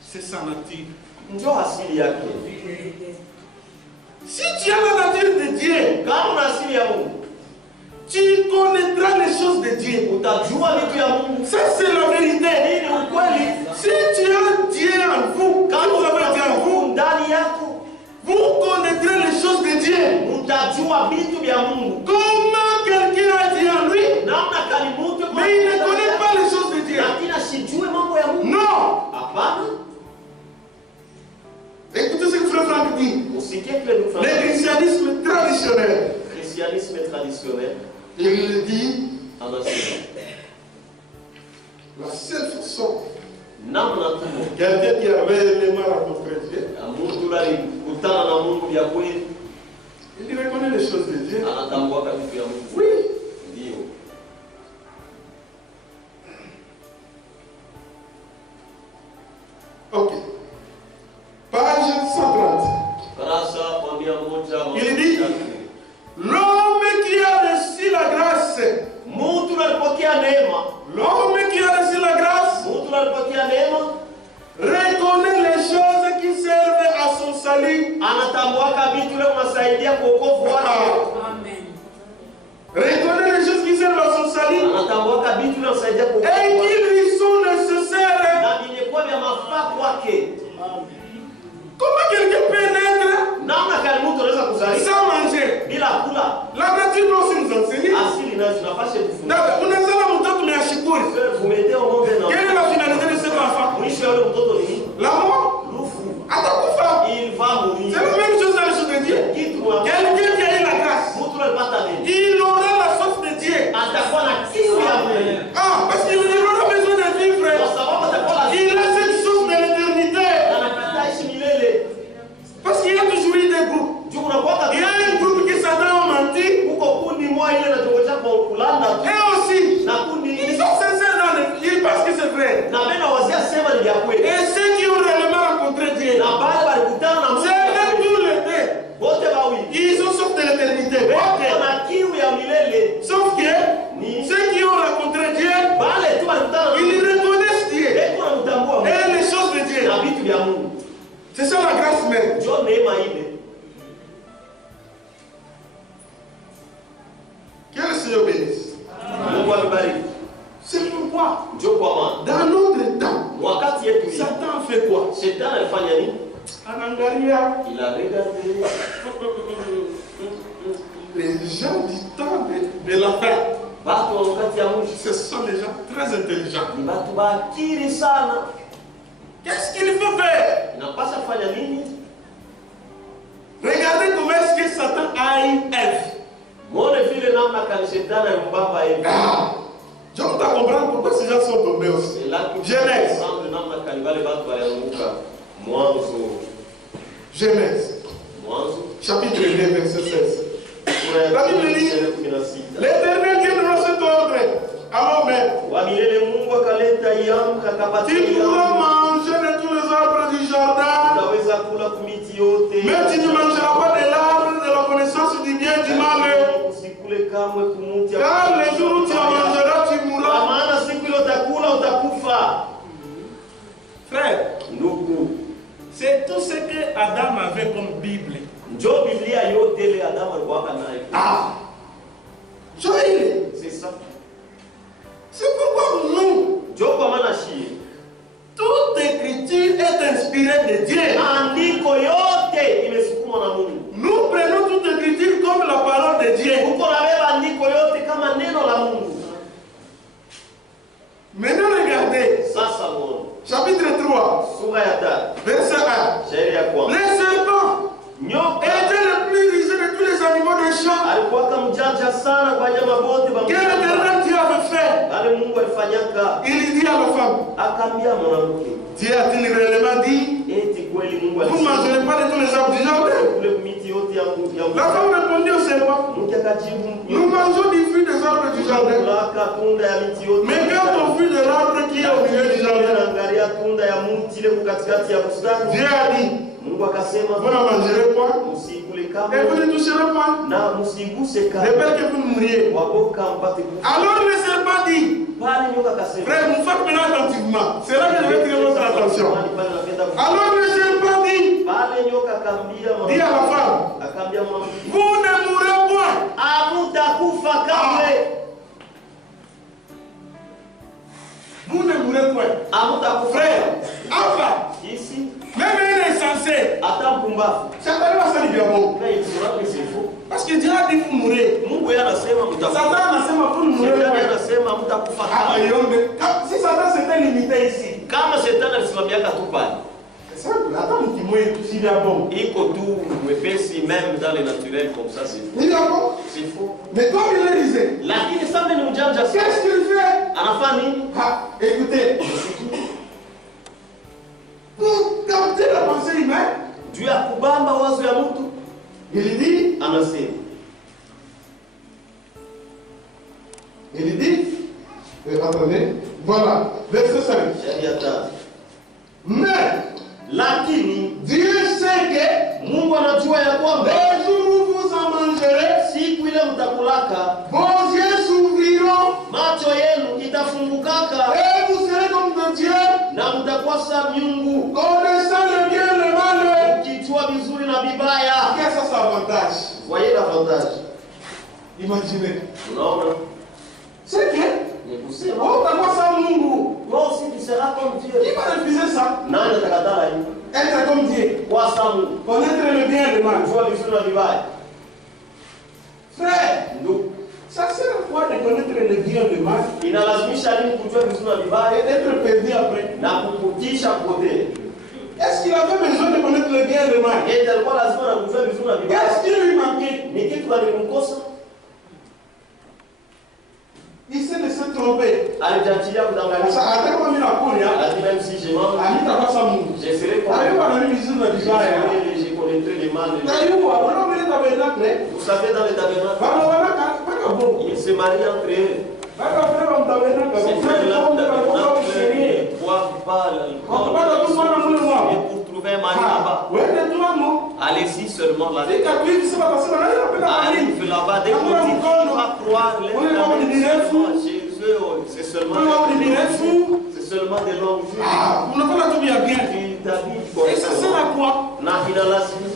C'est sa nature. Ndio asili yake. Si tu as la nature de Dieu, Kama una asili ya Mungu, tu connaîtras les choses de Dieu. utajua vitu ya Mungu. Ça, c'est la vérité. Hii ni ukweli. Si tu as Dieu en vous, quand vous avez Dieu en vous, Ndani yako vous connaîtrez les choses de Dieu. utajua vitu vya Mungu. Comment quelqu'un a Dieu en lui, Namna kani mtu mais il ne connaît pas les choses de Dieu? lakini asijue mambo ya Mungu. Non. Hapana. Écoutez ce que Frère Franck dit. Usikie kile ndugu Le Frank. christianisme traditionnel, Christianisme traditionnel il le dit, anasema la seule façon, namna tu quelqu'un qui avait réellement rencontré Dieu, Mungu alikutana na Mungu vya kweli, il reconnaît les choses de Dieu. anatambua vitu vya Mungu. Oui. Ndio. Ok. Page 130. Karasa kwa 100. Il dit, l'homme qui a reçu la grâce, Mtu alipokea neema, l'homme qui a reçu la grâce, mtu alipokea neema, reconnaît les choses qui servent à son salut. anatambua vitu vile unasaidia kuokovu wake. Reconnaît les choses qui servent à son salut Anatambua vitu vile unasaidia kuokovu et qui wake. lui sont nécessaires. Na vingekuwa vya mafaa kwake. Comment quelqu'un peut naître Namna kani mtu anaweza kuzaliwa sans manger? bila kula? La nature doit aussi nous enseigner. Asili nayo tunapaswa kufunza. Donc, unazala mtoto meyashikuri. Vumeteo ng'ombe na Quelle est la finalité de cet enfant? mwisho ya yule mtoto ni nini? La mort. Lufu. Atakufa. Il va mourir. C'est la même chose dans les choses de Dieu. Kitu mwa Quelqu'un qui a eu la grâce, mtu alipata nini? il aura la source de Dieu. Atakuwa na kiu ya Mungu. Ah, parce qu'il aura besoin de vivre. Kwa sababu atakuwa lazima Il a cette source de l'éternité. anapata ishi milele. Parce qu'il y a toujours eu des groupes. Juu unakuwa Il y a un groupe qui Satan a menti. huko kundi moja ile inatongoza kwa kulanda tu. Et aussi, Na kundi ils hili sont sincères dans le ils parce que c'est vrai. na mimi nawazia sema ni vya kweli. Et ceux qui ont réellement rencontré Dieu, Na bali walikutana na c'est Mungu. même tous les deux. Wote wawili. Ils ont sorti de l'éternité. Wote na kiu ya milele. Sauf que Ni ceux qui ont rencontré Dieu, bale tu walikutana na ils Mungu. reconnaissent Dieu Eko na mtambua Mungu. et les choses de Dieu. Na vitu vya Mungu. C'est ça la grâce même. Njoo neema ile. Que le Seigneur bénisse. Mungu amebariki. C'est pourquoi, Njoo kwa maana. dans notre temps, Wakati yetu hii, Satan fait quoi? Shetani alifanya nini? Anangalia Il a regardé les gens du temps de la fin. watu wa wakati ya mwisho. Ce sont des gens très intelligents. Ni watu bakiri sana. Qu'est-ce qu'il faut faire? Inapaswa kufanya nini? Regardez comment est-ce que Satan a eu Ève. Muone vile namna kani Shetani alimbamba hivi. Ah, je peux comprendre pourquoi ces gens sont tombés aussi. Ni laki Genèse. sample namna kani wale watu walianguka. Mwanzo. Genèse, chapitre 2, verset 16. La Bible dit, l'Éternel Dieu donne cet ordre à l'homme. Wa milele Mungu akaleta yamka akapatia. Tu pourras manger de tous les arbres du jardin, Utaweza kula kumiti yote. mais tu ne mangeras pas de l'arbre de la connaissance du bien et du mal. Usikule kamwe kumuti. Car le jour où tu en mangeras, tu Kwa mourras. maana siku ile utakula utakufa. Frère, Ndugu, c'est tout ce que Adam avait comme Bible. njoo Biblia yote ile Adamu alikuwa nayo. Ah, Joël, C'est ça. c'est pourquoi nous, Njoo kwa maana shie. toute écriture est inspirée de Dieu. Maandiko yote imesukumwa na Mungu. Nous prenons toute écriture comme la parole de Dieu. Uko na wewe andiko yote kama neno la Mungu. mjanja sana kwa nyama bote ba. Quel éternel Dieu avait fait? Ale Mungu alifanyaka. Il dit à la femme. Akaambia mwanamke. Dieu a-t-il réellement dit? Eti kweli Mungu Vous ne mangerez pas de tous les arbres du jardin. Kule miti yote ya La femme répondit au serpent. Mungu akajibu. Nous mangeons du fruit des arbres du jardin. Mais quand on fruit de l'arbre qui est au milieu du jardin, Dieu a dit, vous ne mangerez pas et vous ne toucherez pas. De peur que vous mouriez. Alors le serpent dit, frère, nous faites maintenant attentivement. C'est là que je vais tirer votre attention. Alors le serpent dit à la femme, vous ne mourrez point. Vous ne mourrez point. Frère, enfin, même un insensé, Satan va s'en dire bon. Parce que Dieu a dit vous mourrez. Satan a dit vous mourrez. Si Satan s'était limité ici, c'est simple. Attends, tu mouilles, s'il y a bon. Même dans le naturel comme ça, c'est faux. Il y a bon. C'est faux. Mais comme il le disait, qu'est-ce qu'il fait? Écoutez. Vous captez la pensée humaine. Il dit, attendez, voilà, verset 5. Mais, Dieu sait que les jours où vous en mangerez, vos yeux s'ouvriront et vous serez comme de Dieu, connaissant le bien et le mal. Qu'est-ce que ça avantage? Voyez l'avantage. Imaginez. Non. C'est que Toi aussi tu seras comme Dieu. Qui va refuser ça? Être comme Dieu. Connaître le bien et le mal. Frère, ça sert à quoi de connaître le bien et le mal et d'être perdu après? Est-ce qu'il avait besoin de connaître le bien et le mal? Qu'est-ce qui lui manquait? Il s'est laissé tromper. Ça a été comme une apôtre. Même si je mange, je serai comme je connaîtrai les mal. Vous savez, dans les tabernacles, ils se marient entre eux. Ces frères-là ne boivent pas et pour trouver un mari là-bas. Allez-y seulement là. Arrive là-bas, dès qu'on dit qu'il va croire, chez eux, c'est seulement des longues jours. Et ça sert à quoi?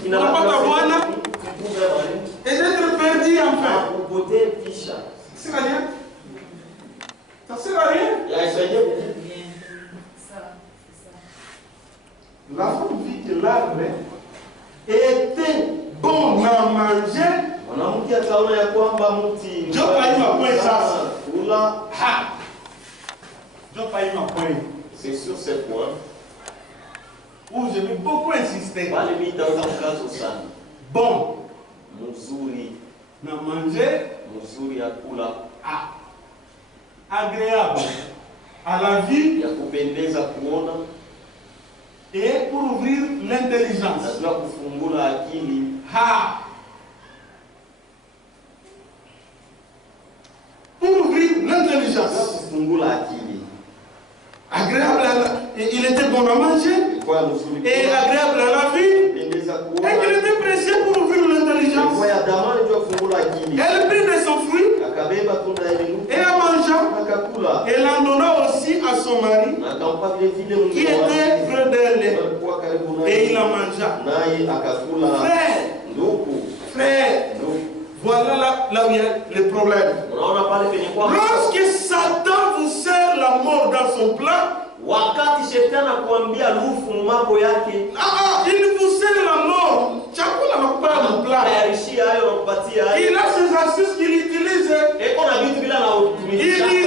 Il n'a pas d'avoir. Et d'être perdu enfin. Ça sert à rien. Ça sert à rien. La femme dit que l'arbre était bon à manger. C'est sur ce point où je vais beaucoup insister. Bon. Na manger. Agréable à la vie et pour ouvrir l'intelligence. Pour ouvrir l'intelligence. Agréable à la... Il était bon à manger et agréable à la vie et qu'il était précieux pour ouvrir l'intelligence. Elle prit de son fruit et en mangeant, elle en donna aussi à son mari qui était près d'elle et il en mangea. Frère, voilà là où il y a le problème. Lorsque Satan vous sert la mort dans son plan, il vous sert la mort. Il a ses astuces qu'il utilise. Il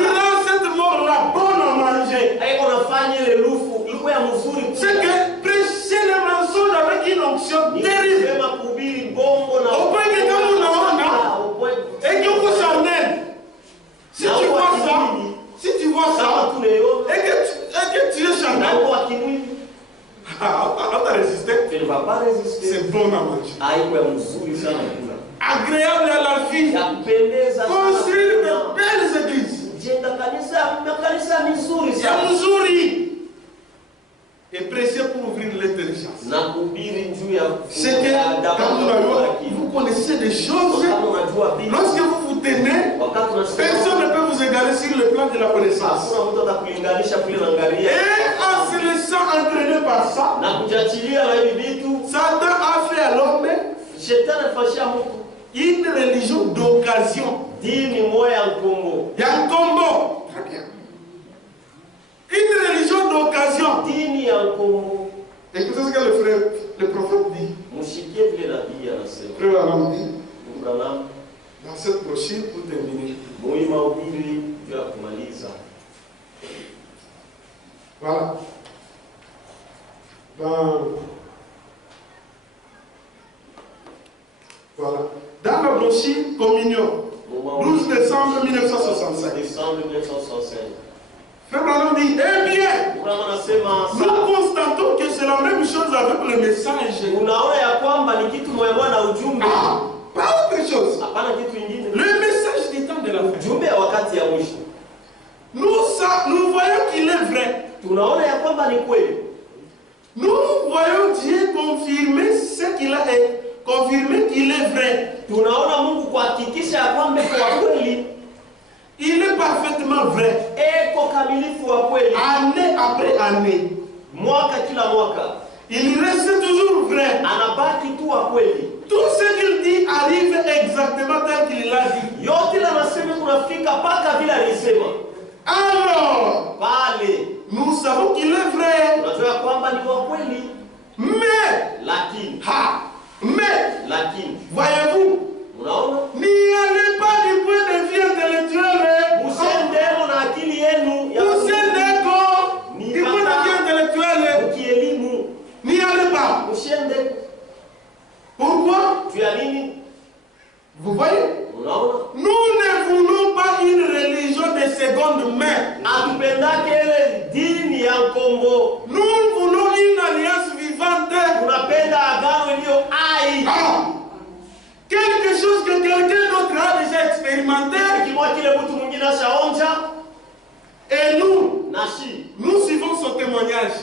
rend cette mort-là bonne à manger. C'est que prêcher le mensonge avec une onction terrible. Au point que quand on a et que Personne ne peut vous égaler sur le plan de la connaissance. Et en se laissant entraîner par ça, Satan a fait à l'homme une religion d'occasion. Il y a un combo. Très bien. Une religion d'occasion. Écoutez ce que le prophète dit. Frère Aram dit. Dans cette brochure pour terminer. Voilà. Voilà. Dans la brochure Communion, 12 décembre 1965. Frère Branham dit, eh bien, nous constatons que c'est la même chose avec le message. Pas autre chose. Le message du temps de la fin. Nous voyons qu'il est vrai. Nous voyons Dieu confirmer ce qu'il a confirmé qu'il est vrai. Il est parfaitement vrai. Année après année. Il reste toujours vrai. Tout ce qu'il dit arrive exactement tel qu'il l'a dit. Alors, nous savons qu'il est vrai. Mais, voyez-vous, n'y allez pas du point de vue intellectuel. Du point de vue intellectuel. N'y allez pas. Pourquoi? Vous voyez? Nous ne voulons pas une religion de seconde main. Nous voulons une alliance vivante. Quelque chose que quelqu'un d'autre a déjà expérimenté. Et nous suivons son témoignage.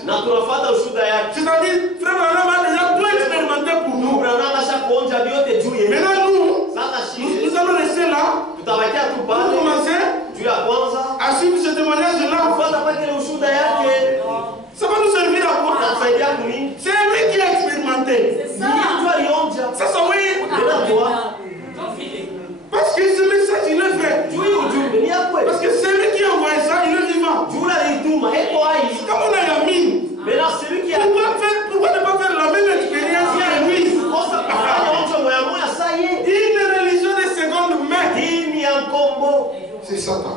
C'est-à-dire, frère Branham a déjà tout expérimenté pour nous. Maintenant, nous allons rester là pour commencer à suivre ce témoignage-là. Ça va nous servir à quoi? C'est lui qui a expérimenté. Ça, oui. Parce que ce message, il est vrai. Parce que celui qui a envoyé ça, il est vivant. Comme on a la mine. Pourquoi ne pas faire la même expérience que lui? Une religion de seconde main. C'est Satan.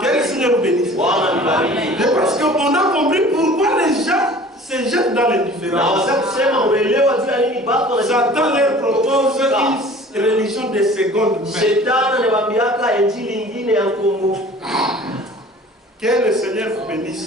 Quel est le Seigneur bénisse. Parce qu'on a compris pourquoi les gens se jettent dans les différences. Satan leur propose une religion de seconde main. Que le Seigneur vous bénisse.